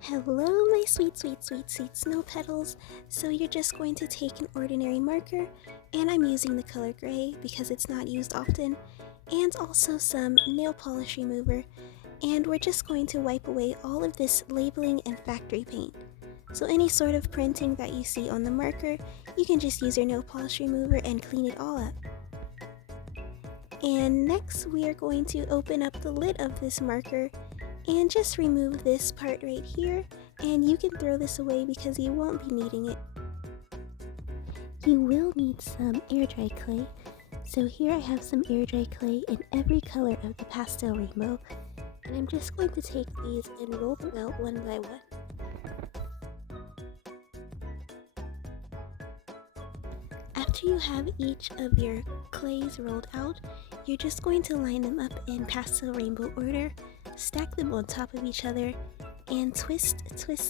Hello, my sweet snow petals. So you're just going to take an ordinary marker, and I'm using the color gray because it's not used often, and also some nail polish remover, and we're just going to wipe away all of this labeling and factory paint. So any sort of printing that you see on the marker, you can just use your nail polish remover and clean it all up. And next we are going to open up the lid of this marker and just remove this part right here, and you can throw this away because you won't be needing it. You will need some air dry clay, so here I have some air dry clay in every color of the pastel rainbow, and I'm just going to take these and roll them out one by one. After you have each of your clays rolled out, you're just going to line them up in pastel rainbow order, stack them on top of each other, and twist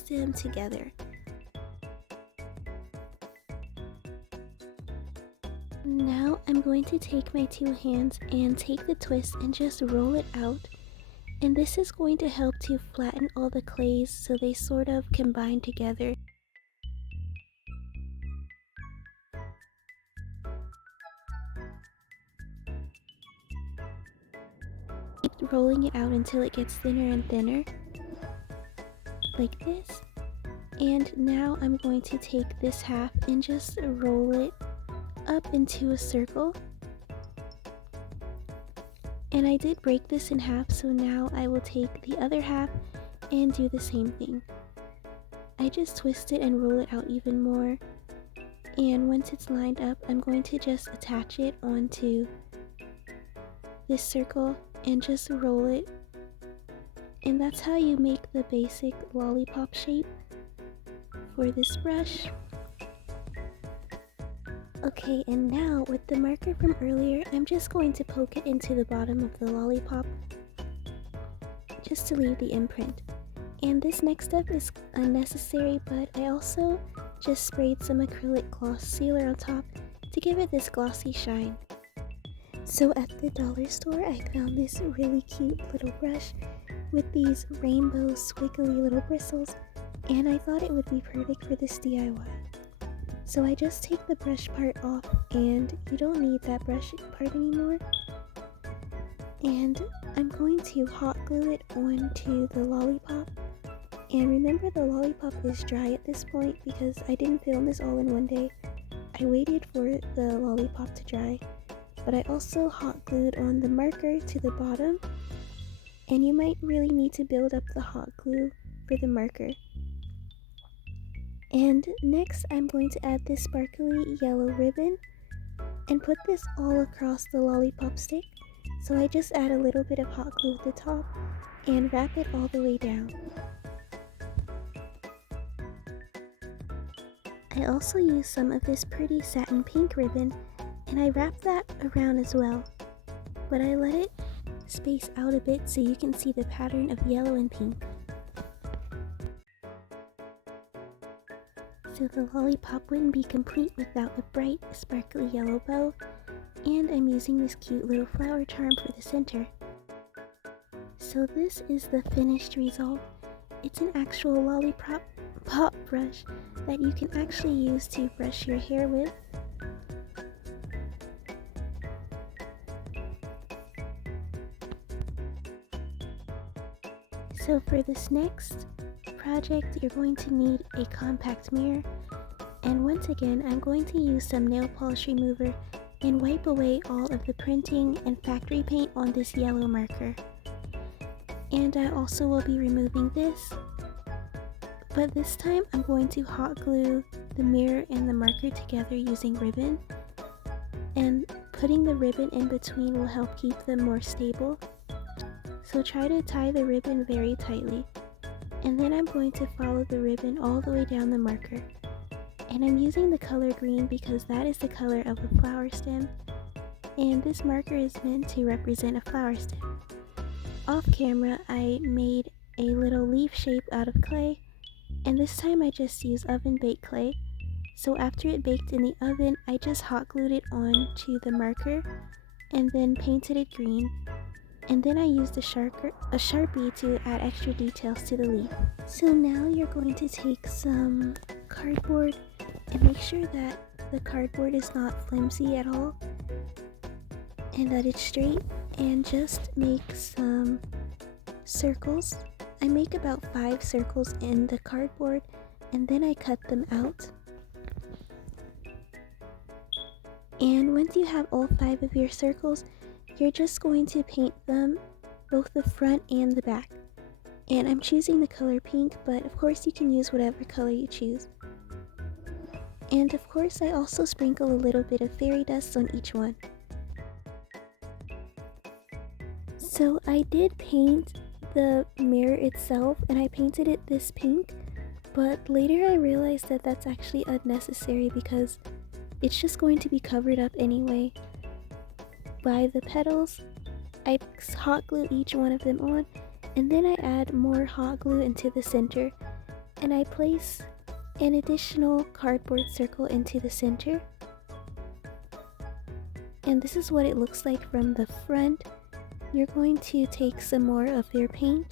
them together. Now I'm going to take my two hands and take the twist and just roll it out, and this is going to help to flatten all the clays so they sort of combine together. Keep rolling it out until it gets thinner and thinner, like this. And now I'm going to take this half and just roll it up into a circle. And I did break this in half, so now I will take the other half and do the same thing. I just twist it and roll it out even more. And once it's lined up, I'm going to just attach it onto this circle and just roll it. And that's how you make the basic lollipop shape for this brush. Okay, and now with the marker from earlier, I'm just going to poke it into the bottom of the lollipop just to leave the imprint. And this next step is unnecessary, but I also just sprayed some acrylic gloss sealer on top to give it this glossy shine. So at the dollar store, I found this really cute little brush with these rainbow squiggly little bristles, and I thought it would be perfect for this DIY. So I just take the brush part off, and you don't need that brush part anymore. And I'm going to hot glue it onto the lollipop. And remember, the lollipop is dry at this point because I didn't film this all in one day. I waited for the lollipop to dry, but I also hot glued on the marker to the bottom, and you might really need to build up the hot glue for the marker. And next I'm going to add this sparkly yellow ribbon and put this all across the lollipop stick. So I just add a little bit of hot glue at the top and wrap it all the way down. I also use some of this pretty satin pink ribbon, and I wrap that around as well, but I let it space out a bit so you can see the pattern of yellow and pink. So the lollipop wouldn't be complete without a bright sparkly yellow bow, and I'm using this cute little flower charm for the center. So this is the finished result. It's an actual lollipop brush that you can actually use to brush your hair with. So for this next project, you're going to need a compact mirror, and once again I'm going to use some nail polish remover and wipe away all of the printing and factory paint on this yellow marker. And I also will be removing this, but this time I'm going to hot glue the mirror and the marker together using ribbon, and putting the ribbon in between will help keep them more stable. So try to tie the ribbon very tightly, and then I'm going to follow the ribbon all the way down the marker. And I'm using the color green because that is the color of a flower stem, and this marker is meant to represent a flower stem. Off camera, I made a little leaf shape out of clay, and this time I just used oven baked clay. So after it baked in the oven, I just hot glued it onto the marker and then painted it green. And then I used a Sharpie to add extra details to the leaf. So now you're going to take some cardboard and make sure that the cardboard is not flimsy at all and that it's straight, and just make some circles. I make about 5 circles in the cardboard and then I cut them out. And once you have all 5 of your circles, you're just going to paint them, both the front and the back. And I'm choosing the color pink, but of course you can use whatever color you choose. And of course I also sprinkle a little bit of fairy dust on each one. So I did paint the mirror itself and I painted it this pink, but later I realized that that's actually unnecessary because it's just going to be covered up anyway by the petals. I hot glue each one of them on, and then I add more hot glue into the center, and I place an additional cardboard circle into the center. And this is what it looks like from the front. You're going to take some more of your paint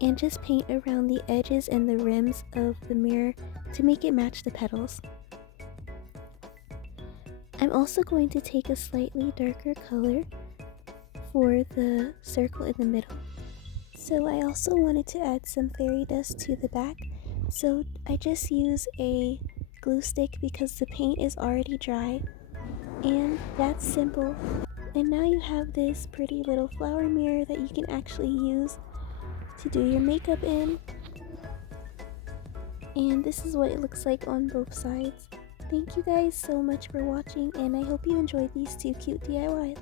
and just paint around the edges and the rims of the mirror to make it match the petals. I'm also going to take a slightly darker color for the circle in the middle. So I also wanted to add some fairy dust to the back, so I just use a glue stick because the paint is already dry, and that's simple. And now you have this pretty little flower mirror that you can actually use to do your makeup in. And this is what it looks like on both sides. Thank you guys so much for watching, and I hope you enjoyed these 2 cute DIYs.